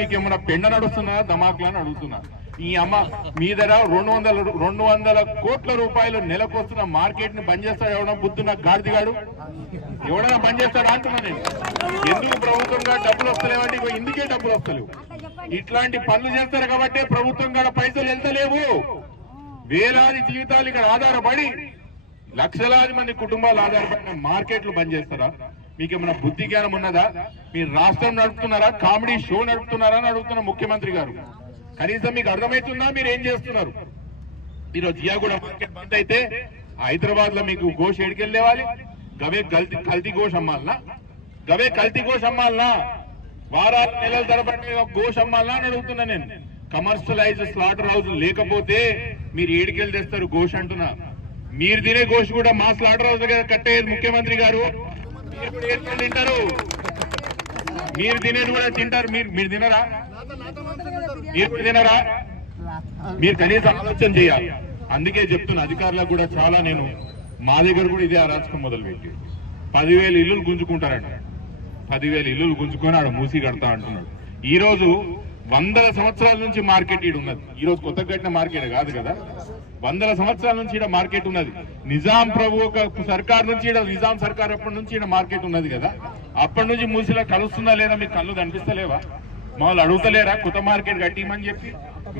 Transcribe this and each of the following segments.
మీకు ఏమన్నా పెండ నడుస్తున్నా దమాకులని అడుగుతున్నా. ఈ అమ్మ మీ దగ్గర 200 కోట్ల రూపాయలు నెలకు వస్తున్న మార్కెట్ ని బంద్ చేస్తాడు ఎవడన్నా బుద్ధున్న గాడిదిగాడు ఎవడైనా బంద్ చేస్తాడా అంటున్నా నేను. ఎందుకు ప్రభుత్వంగా డబ్బులు వస్తలేవంటే ఇందుకే డబ్బులు వస్తలేవు. ఇట్లాంటి పనులు చేస్తారు కాబట్టి ప్రభుత్వం కూడా పైసలు వెళ్తలేవు. వేలాది జీవితాలు ఇక్కడ ఆధారపడి లక్షలాది మంది కుటుంబాలు ఆధారపడిన మార్కెట్లు బంద్ చేస్తారా? మీకేమైనా బుద్ధి జ్ఞానం ఉన్నదా? మీరు రాష్ట్రం నడుపుతున్నారా, కామెడీ షో నడుపుతున్నారా అని అడుగుతున్న ముఖ్యమంత్రి గారు. కనీసం మీకు అర్థమవుతుందా మీరు ఏం చేస్తున్నారు? ఈరోజు జియాగూడ మార్కెట్ బంద్ అయితే హైదరాబాద్ లో మీకు గోష్ ఎడికెళ్ళేవాలి, గవే కల్తీ గోష్ అమ్మాలనా? గవే కల్తీ గోష్ అమ్మాలనా? వారాలు నెలల తరబడి గోష్ అమ్మాలనా అని అడుగుతున్నా నేను. కమర్షియలైజ్ స్లాటర్ హౌస్ లేకపోతే మీరు ఏడికెళ్ళి తెస్తారు గోష్ అంటున్నా. మీరు తినే గోష్ కూడా మా స్లాటర్ హౌస్ దగ్గర కట్టేది ముఖ్యమంత్రి గారు. తింటారు, మీరు తినేది కూడా తింటారు. మీరు తినరా? మీరు తినరా? మీరు కనీసం ఆలోచన చేయాలి. అందుకే చెప్తున్నా అధికారులకు కూడా చాలా నేను మా దగ్గర కూడా ఇదే అరాచకం మొదలుపెట్టి 10,000 ఇల్లులు గుంజుకుంటారంట. 10,000 ఇల్లులు గుంజుకొని ఆడ మూసి కడతా అంటున్నాడు. ఈ రోజు 100 సంవత్సరాల నుంచి మార్కెట్ ఈడ ఉన్నది. ఈ రోజు కొత్త కట్టిన మార్కెట్ కాదు కదా, 100 సంవత్సరాల నుంచి ఈడ మార్కెట్ ఉన్నది. నిజాం ప్రభు సర్కార్ నుంచి ఈడ నిజాం సర్కార్ అప్పటి నుంచి ఈడ మార్కెట్ ఉన్నది కదా. అప్పటి నుంచి మూసిలా కలుస్తుందా లేదా? మీకు కళ్ళు కనిపిస్తలేవా? మామూలు అడుగుతలేరా కొత్త మార్కెట్ కట్టిమని చెప్పి?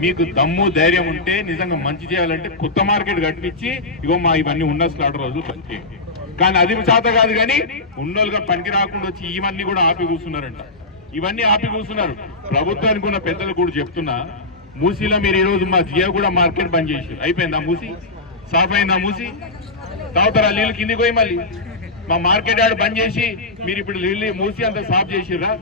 మీకు దమ్ము ధైర్యం ఉంటే నిజంగా మంచి చేయాలంటే కొత్త మార్కెట్ కట్టించి ఇగో మా ఇవన్నీ ఉన్న స్లాటర్ రోజులు పనిచేయండి. కానీ అది చేత కాదు. కానీ ఉన్నోళ్ళుగా పనికి రాకుండా వచ్చి ఇవన్నీ కూడా ఆపి కూర్చున్నారంట. ఇవన్నీ ఆపి కూర్చున్నారు. ప్రభుత్వానికి ఉన్న పెద్దలు కూడా చెప్తున్నా, మూసీలో మీరు ఈ రోజు మా జియాగూడ మార్కెట్ బంద్ చేసి అయిపోయిందా? మూసి సాఫ్ అయిందా? మూసి తాగుతారా నీళ్ళు కిందికి పోయి? మళ్ళీ మా మార్కెట్ యార్డ్ బంద్ చేసి మీరు ఇప్పుడు మూసి అంతా సాఫ్ చేసిర్రా?